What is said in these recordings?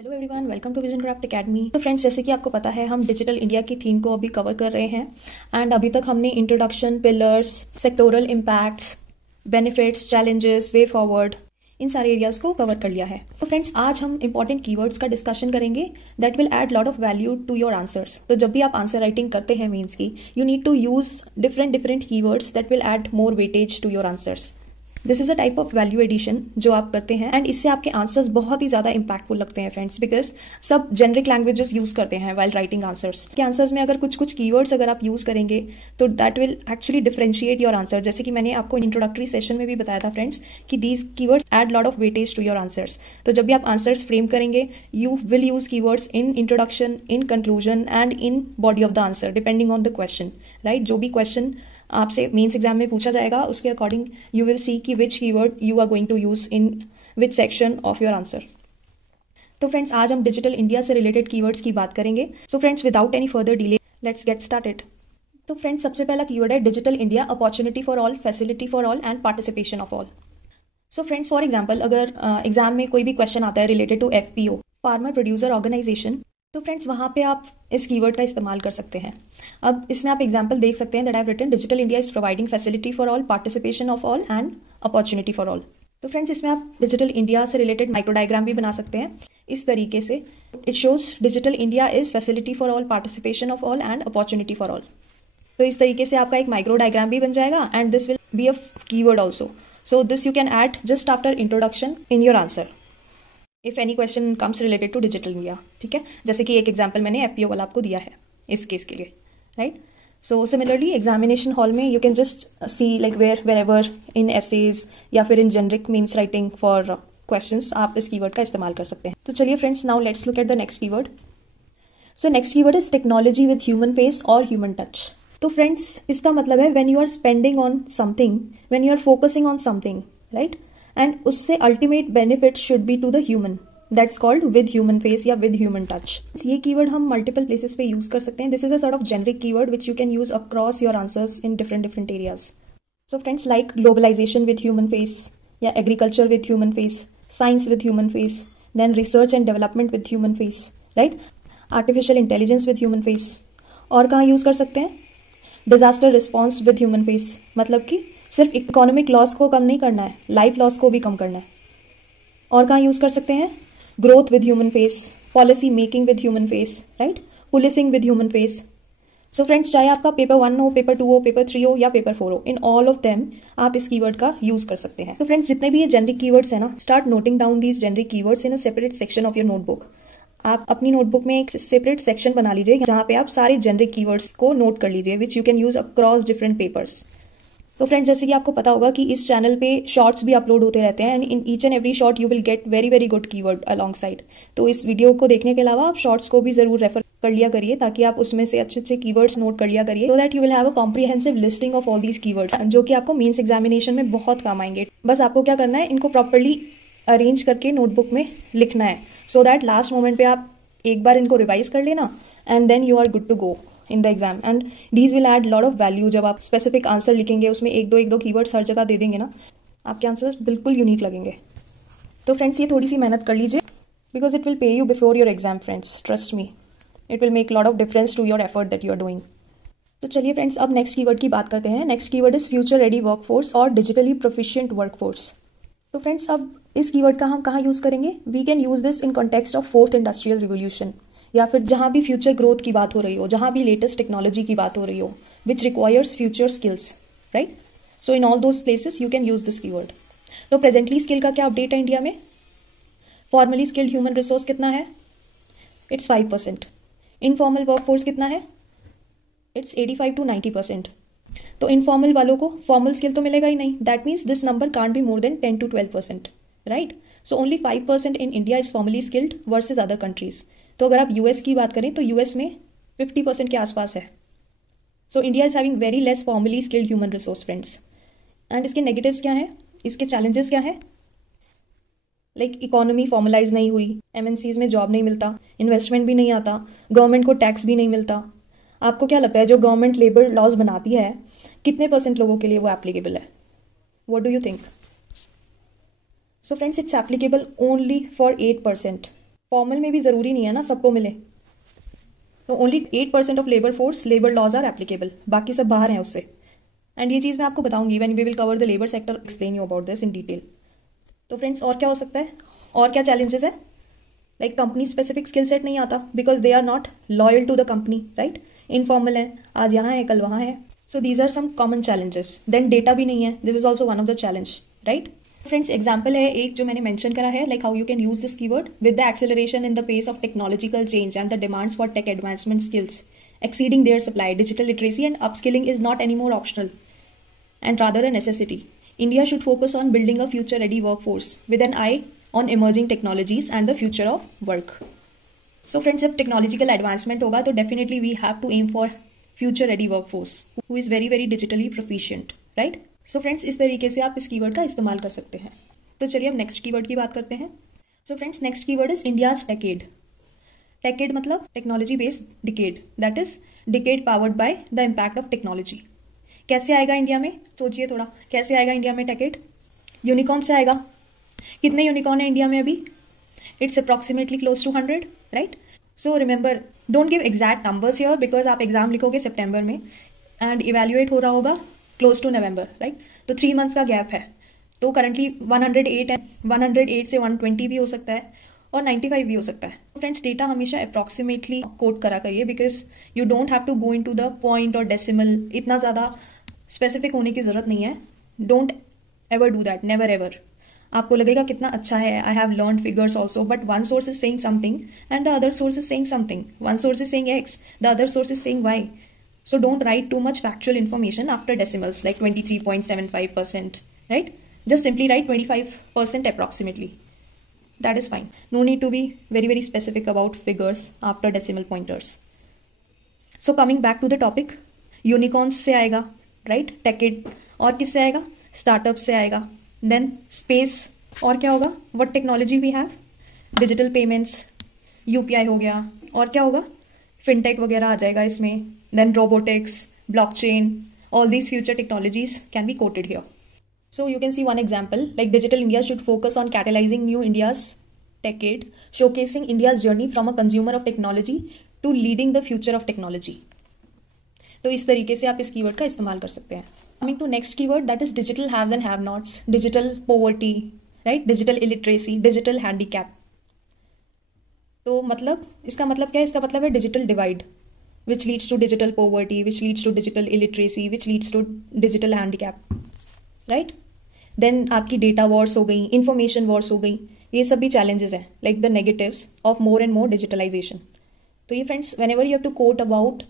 Hello everyone, welcome to Vision Craft Academy. तो friends, जैसे कि आपको पता है हम डिजिटल इंडिया की थीम को अभी कवर कर रहे हैं एंड अभी तक हमने introduction, pillars, sectoral impacts, benefits, challenges, way forward, इन सारे एरियाज़ को कवर कर लिया है। तो फ्रेंड्स, आज हम इंपॉर्टेंट कीवर्ड्स का डिस्कशन करेंगे that will add lot of value to your answers. तो जब भी आप आंसर राइटिंग करते हैं मीन्स की you need to use different keywords that will add more weightage to your answers. This is a type of value addition जो आप करते हैं एंड इससे आपके आंसर्स बहुत ही ज़्यादा इंपैक्टफुल लगते हैं फ्रेंड्स, बिकॉज सब जेनरिक लैंग्वेजेस यूज़ करते हैं वाइल राइटिंग आंसर्स। के आंसर्स में अगर कुछ कीवर्ड्स अगर आप यूज़ करेंगे तो that will actually differentiate your answer. जैसे कि मैंने आपको इंट्रोडक्टरी सेशन में भी बताया था फ्रेंड्स कि these keywords add lot of weightage to your answers. तो जब भी आप आंसर्स फ्रेम करेंगे you will use keywords in introduction, in conclusion and in body of the answer depending on the question, right. जो भी question आपसे mains exam में पूछा जाएगा उसके अकॉर्डिंग यू विल सी कि which keyword you are going to use in which section of your answer. तो friends, आज हम डिजिटल इंडिया से रिलेटेड कीवर्ड्स की बात करेंगे। So friends, without any further delay let's get started. तो friends, सबसे पहला कीवर्ड है digital India, opportunity for all, facility for all and participation of all. So friends, for example अगर exam में कोई भी क्वेश्चन आता है related to FPO, farmer producer organisation, तो फ्रेंड्स वहाँ पे आप इस कीवर्ड का इस्तेमाल कर सकते हैं। अब इसमें आप एग्जांपल देख सकते हैं that I have written digital India is providing facility for all, participation of all and opportunity for all. तो फ्रेंड्स, इसमें आप डिजिटल इंडिया से रिलेटेड माइक्रो डायग्राम भी बना सकते हैं इस तरीके से। It shows digital India is facility for all, participation of all and opportunity for all. तो इस तरीके से आपका एक माइक्रो डायग्राम भी बन जाएगा and this will be a keyword also. So this you can add just after introduction in your answer if any question comes related to digital India. ठीक है, जैसे कि एक एग्जाम्पल मैंने FPO वाला आपको दिया है इस केस के लिए, right. So similarly examination hall में you can just see like wherever in essays या फिर in generic means writing for questions आप इस कीवर्ड का इस्तेमाल कर सकते हैं। तो चलिए friends, now let's look at the next keyword. So next keyword is technology with human face और ह्यूमन टच। तो फ्रेंड्स, इसका मतलब है when you are spending on something, when you are focusing on something, right, and उससे ultimate benefit should be to the human, that's called with human face या with human touch. ये keyword हम multiple places पे use कर सकते हैं। This is a sort of generic keyword which you can use across your answers in different areas. So friends, like globalization with human face या agriculture with human face, science with human face, then research and development with human face, right, artificial intelligence with human face. और कहाँ use कर सकते हैं? Disaster response with human face, मतलब कि सिर्फ economic loss को कम नहीं करना है, लाइफ लॉस को भी कम करना है। और कहाँ यूज कर सकते हैं? Growth with human face, policy making with human face, right, policing with human face. So friends, चाहे आपका पेपर 1 हो, पेपर 2 हो, पेपर 3 हो या पेपर 4 हो, इन ऑल ऑफ देम आप इस कीवर्ड का यूज कर सकते हैं। तो फ्रेंड्स, जितने भी ये जेनरिक कीवर्ड्स हैं ना, start noting down these generic keywords in a separate section of your notebook. आप अपनी नोटबुक में एक सेपरेट सेक्शन बना लीजिए जहाँ पे आप सारे जेनरिक कीवर्ड्स को नोट कर लीजिए विच you can use across different papers. तो फ्रेंड्स, जैसे कि आपको पता होगा कि इस चैनल पे शॉर्ट्स भी अपलोड होते रहते हैं and in each and every short you will get very good keyword along side. तो इस वीडियो को देखने के अलावा आप शॉर्ट्स को भी जरूर रेफर कर लिया करिए ताकि आप उसमें से अच्छे कीवर्ड्स नोट कर लिया करिए, so that you will have a comprehensive listing of all these keywords जो कि आपको मेंस एग्जामिनेशन में बहुत काम आएंगे। बस आपको क्या करना है, इनको प्रॉपरली अरेंज करके नोटबुक में लिखना है सो दैट लास्ट मोमेंट पे आप एक बार इनको रिवाइज कर लेना and then you are good to go in the exam and these will add lot of value. जब आप स्पेसिफिक आंसर लिखेंगे उसमें एक दो कीवर्ड्स हर जगह दे देंगे ना, आपके आंसर्स बिल्कुल यूनिक लगेंगे। तो फ्रेंड्स, ये थोड़ी सी मेहनत कर लीजिए because it will pay you before your exam friends, trust me, it will make lot of difference to your effort that you are doing. तो चलिए फ्रेंड्स, अब नेक्स्ट कीवर्ड की बात करते हैं। Next keyword is future ready workforce और digitally proficient workforce. तो friends, अब इस कीवर्ड का हम कहाँ यूज करेंगे? We can use this in context of 4th industrial revolution, या फिर जहाँ भी फ्यूचर ग्रोथ की बात हो रही हो, जहाँ भी लेटेस्ट टेक्नोलॉजी की बात हो रही हो which requires future skills, right. So in all those places you can use this keyword. तो प्रेजेंटली स्किल का क्या अपडेट है इंडिया में? फॉर्मली स्किल्ड ह्यूमन रिसोर्स कितना है? इट्स 5%। इनफॉर्मल वर्कफोर्स कितना है? It's 85 to 90%। तो इनफॉर्मल वालों को फॉर्मल स्किल तो मिलेगा ही नहीं, that means this number can't be more than 10 to 12%, right. So only 5% in India is formally skilled versus other countries. तो अगर आप US की बात करें तो US में 50% के आसपास है। So India is having very less formally skilled human resource friends. And इसके नेगेटिव्स क्या हैं, इसके चैलेंजेस क्या हैं? लाइक इकोनॉमी फॉर्मलाइज नहीं हुई, MNCs में जॉब नहीं मिलता, इन्वेस्टमेंट भी नहीं आता, गवर्नमेंट को टैक्स भी नहीं मिलता। आपको क्या लगता है जो गवर्नमेंट लेबर लॉज बनाती है कितने % लोगों के लिए वो एप्लीकेबल है? What do you think? So friends, it's applicable only for 8%। Formal में भी ज़रूरी नहीं है ना सबको मिले, तो only 8% of labour force labour laws are applicable, बाकी सब बाहर हैं उससे। एंड ये चीज़ मैं आपको बताऊंगी when we will cover the labour sector, explain you about this in detail. तो फ्रेंड्स और क्या हो सकता है, और क्या चैलेंजेस है, like company specific skill set नहीं आता because they are not loyal to the company, right. Informal है, आज यहाँ है कल वहाँ है, so these are some common challenges. Then data भी नहीं है, this is also one of the challenge, right. Friends example है एक जो मैंने मेंशन करा है, like how you can use this keyword with the acceleration in the pace of technological change and the demands for tech advancement skills exceeding their supply, digital literacy and upskilling is not anymore optional and rather a necessity. India should focus on building a future-ready workforce with an eye on emerging technologies and the future of work. So friends, जब technological advancement होगा तो definitely we have to aim for future-ready workforce who is very very digitally proficient, right? So friends, इस तरीके से आप इस keyword का इस्तेमाल कर सकते हैं। तो चलिए अब नेक्स्ट कीवर्ड की बात करते हैं। So friends, next keyword is India's decade. टेकेड मतलब technology based decade, that is decade powered by the impact of technology. कैसे आएगा इंडिया में, सोचिए थोड़ा, कैसे आएगा इंडिया में टेकेड, यूनिकॉर्न से आएगा। कितने यूनिकॉर्न है इंडिया में अभी, it's approximately close to 100, right. So remember, don't give exact numbers here because आप एग्जाम लिखोगे सितंबर में एंड इवेल्युएट हो रहा होगा क्लोज टू नवंबर, राइट। तो 3 मंथ्स का गैप है, तो करंटली 108 है, 108 से 120 भी हो सकता है और 95 भी हो सकता है। फ्रेंड्स डेटा हमेशा अप्रॉक्सीमेटली कोट करा करिए because you don't have to go into the point और डेसिमल, इतना ज़्यादा स्पेसिफिक होने की ज़रूरत नहीं है। Don't ever do that, never ever. आपको लगेगा कितना अच्छा है, I have learn figures also, but one source is saying something and the other source is saying something, one source is saying X, the other source is saying why. So don't write too much factual information after decimals like 23.75%, right? Just simply write 25% approximately. That is fine. No need to be very very specific about figures after decimal pointers. So coming back to the topic, unicorns से आएगा, right? Teched और किससे आएगा? Startups से आएगा. Then space और क्या होगा? What technology we have? Digital payments, UPI हो गया, और क्या होगा? फिनटेक वगैरह आ जाएगा इसमें, then robotics, blockchain, all these future technologies can be quoted here. So you can see one example, like Digital India should focus on catalyzing new India's decade, showcasing India's journey from a consumer of technology to leading the future of technology. तो इस तरीके से आप इस keyword का इस्तेमाल कर सकते हैं। Coming to next keyword, that is digital haves and have nots, digital poverty, right? Digital illiteracy, digital handicap. तो मतलब इसका मतलब क्या है, इसका मतलब है digital divide which leads to digital poverty, which leads to digital illiteracy, which leads to digital handicap, right. Then आपकी डेटा वॉर्स हो गई, इंफॉर्मेशन वॉर्स हो गई, ये सब भी चैलेंजेस हैं, like the negatives of more and more digitalization. तो ये friends, whenever you have to quote about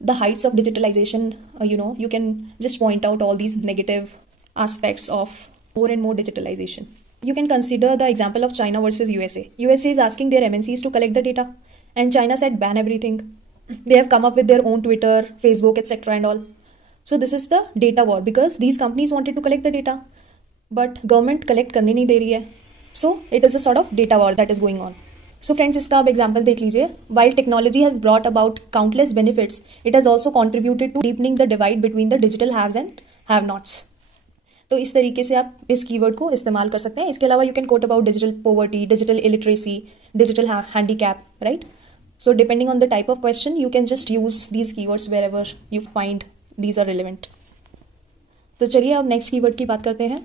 the heights of digitalization, you can just point out all these negative aspects of more and more digitalization. You can consider the example of China versus USA. USA is asking their MNCs to collect the data, and China said ban everything. They have come up with their own Twitter, Facebook, etc. and all. So this is the data war because these companies wanted to collect the data, but government collect करने नहीं दे रही है. So it is a sort of data war that is going on. So friends, इसका आप example देख लीजिए. While technology has brought about countless benefits, it has also contributed to deepening the divide between the digital haves and have-nots. तो इस तरीके से आप इस कीवर्ड को इस्तेमाल कर सकते हैं। इसके अलावा you can quote about digital poverty, digital illiteracy, digital handicap, right. So depending on the type of question you can just use these keywords wherever you find these are relevant. तो चलिए अब next keyword की बात करते हैं।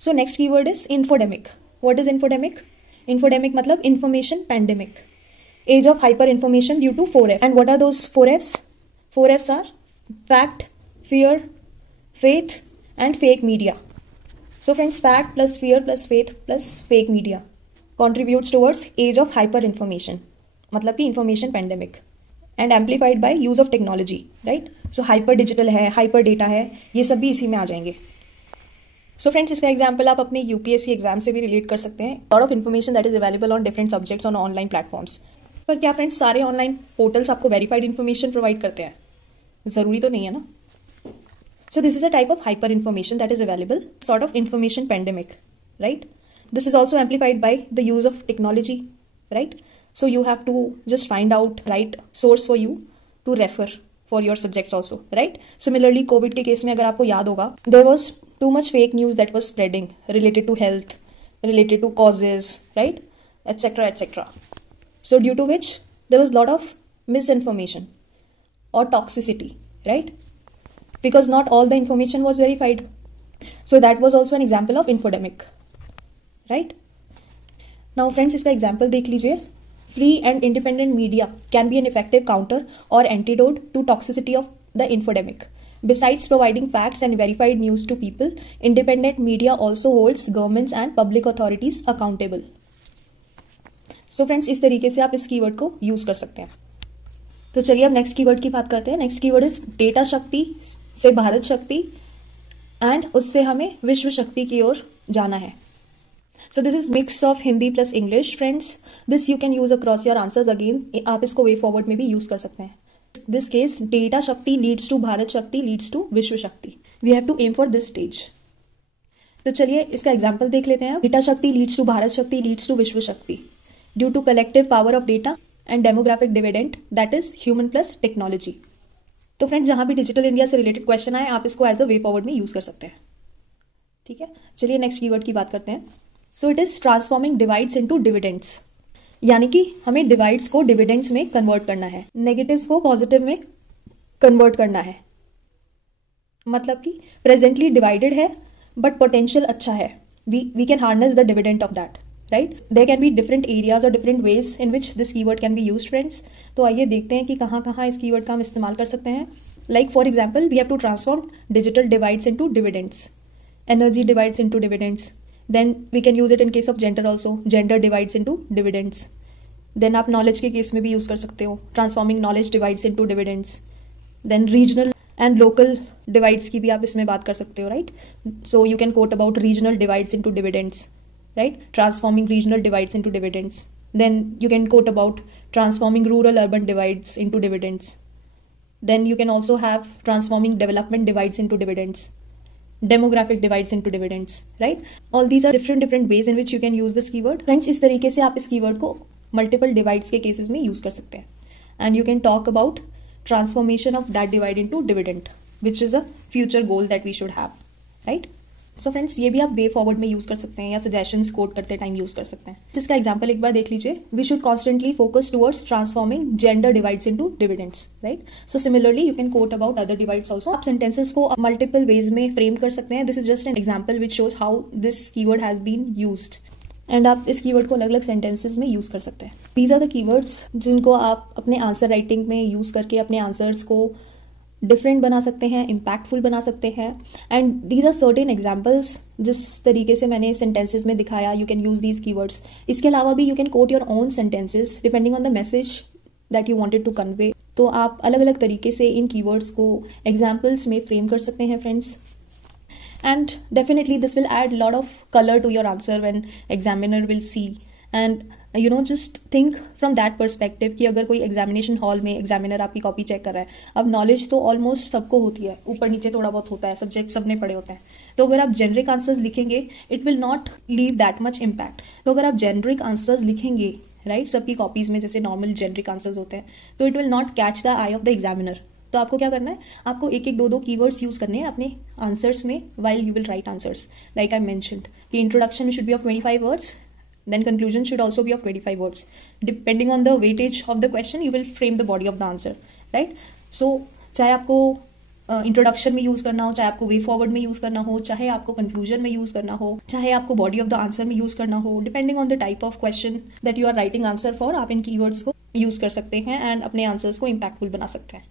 So next keyword is infodemic. What is infodemic? Infodemic मतलब information pandemic, age of hyper information due to 4F. And what are those 4Fs? 4Fs are fact, fear, faith and fake media. So friends, fact plus fear plus faith plus fake media contributes towards age of hyper information, मतलब कि information pandemic and amplified by use of technology, right? So hyper digital है, hyper data है, ये सब भी इसी में आ जाएंगे। So friends, इसका एग्जाम्पल आप अपने UPSC एग्जाम से भी रिलेट कर सकते हैं। lot of information that is available on different subjects on online platforms. पर क्या फ्रेंड्स सारे ऑनलाइन पोर्टल्स आपको वेरीफाइड इन्फॉर्मेशन प्रोवाइड करते हैं? ज़रूरी तो नहीं है ना। So this is a type of hyper information that is available, sort of information pandemic, right? This is also amplified by the use of technology, right? So you have to just find out right source for you to refer for your subjects also, right? Similarly, COVID के case में अगर आपको याद होगा, there was too much fake news that was spreading related to health, related to causes, right? Etc. etc. So due to which there was a lot of misinformation or toxicity, right? Because not all the information was verified. So that was also an example of infodemic, right? Now friends, इसका example देख लीजिए. Free and independent media can be an effective counter or antidote to toxicity of the infodemic. Besides providing facts and verified news to people, independent media also holds governments and public authorities accountable. So friends, इस तरीके से आप इस keyword को use कर सकते हैं. तो चलिए अब नेक्स्ट कीवर्ड की बात करते हैं. नेक्स्ट कीवर्ड इज डेटा शक्ति से भारत शक्ति एंड उससे हमें विश्व शक्ति की ओर जाना है. So this is mix of Hindi plus English, friends. This you can use across your answers again. आप इसको way forward में भी use कर सकते हैं. This case, data शक्ति leads to भारत शक्ति leads to विश्व शक्ति. We have to aim for this stage. तो चलिए इसका example देख लेते हैं. Data शक्ति leads to भारत शक्ति leads to विश्व शक्ति due to collective power of data and demographic dividend, that is human plus technology. तो फ्रेंड्स जहाँ भी डिजिटल इंडिया से रिलेटेड क्वेश्चन आए आप इसको एज अ वे फॉरवर्ड में यूज कर सकते हैं. ठीक है, चलिए नेक्स्ट कीवर्ड की बात करते हैं. So it is transforming divides into dividends, यानी कि हमें डिवाइड्स को डिविडेंड्स में कन्वर्ट करना है, नेगेटिव्स को पॉजिटिव में कन्वर्ट करना है. मतलब कि प्रेजेंटली डिवाइडेड है बट पोटेंशियल अच्छा है. We can harness the dividend of that, right? There can be different areas और different ways in which this keyword can be used, friends. तो आइए देखते हैं कि कहाँ कहाँ इस कीवर्ड का हम इस्तेमाल कर सकते हैं. Like for example, we have to transform digital divides into dividends, energy divides into dividends. Then we can use it in case of gender also. Gender divides into dividends. Then आप knowledge के case में भी use कर सकते हो. Transforming knowledge divides into dividends. Then regional and local divides की भी आप इसमें बात कर सकते हो, right? So you can quote about regional divides into dividends, right? Transforming regional divides into dividends. Then you can quote about transforming rural urban divides into dividends. Then you can also have transforming development divides into dividends. Demographic divides into dividends, right? All these are different ways in which you can use this keyword. Friends, इस तरीके से आप इस keyword को multiple divides के cases में use कर सकते हैं. And you can talk about transformation of that divide into dividend, which is a future goal that we should have, right? So friends, ये भी आप way forward में use कर सकते हैं या suggestions quote करते टाइम use कर सकते हैं. इसका example एक बार देख लीजिए. We should constantly focus towards transforming gender divides into dividends, right? So similarly, you can quote about other divides also. आप sentences को multiple ways में frame कर सकते हैं. This is just an example which shows how this keyword has been used. And आप इस keyword को अलग अलग सेंटेंसेस में यूज़ कर सकते हैं. दीज आर द कीवर्ड्स जिनको आप अपने आंसर राइटिंग में यूज़ करके अपने आंसर्स को डिफरेंट बना सकते हैं, इम्पैक्टफुल बना सकते हैं. And these are certain examples. जिस तरीके से मैंने सेंटेंसेस में दिखाया, you can use these keywords. इसके अलावा भी you can quote your own sentences depending on the message that you wanted to convey. तो आप अलग अलग तरीके से इन कीवर्ड्स को एग्जाम्पल्स में फ्रेम कर सकते हैं, friends. And definitely this will add a lot of color to your answer when examiner will see. And just think from that perspective कि अगर कोई एग्जामिनेशन हॉल में एग्जामिनर आपकी कॉपी चेक कर रहा है. अब नॉलेज तो ऑलमोस्ट सबको होती है, ऊपर नीचे थोड़ा बहुत होता है, सब्जेक्ट सबने पढ़े होते हैं. तो अगर आप जेनरिक आंसर्स लिखेंगे it will not leave that much impact. तो अगर आप जेनरिक आंसर्स लिखेंगे, राइट, सबकी कॉपीज में जैसे नॉर्मल जेनरिक आंसर्स होते हैं, तो it will not catch the I of the examiner. तो आपको क्या करना है, आपको एक एक दो कीवर्ड्स यूज करने हैं अपने आंसर्स में while you will write answers. Like I mentioned कि introduction should be of 25 words, then conclusion should also be of 25 words. Depending on the weightage of the question you will frame the body of the answer, right? So चाहे आपको introduction में use करना हो, चाहे आपको way forward में use करना हो, चाहे आपको कंक्लूजन में यूज करना हो, चाहे आपको बॉडी ऑफ द आंसर में यूज करना हो, depending on the type of question that you are writing answer for, आप इन कीवर्ड्स को यूज कर सकते हैं एंड अपने आंसर्स को इम्पैक्टफुल बना सकते हैं.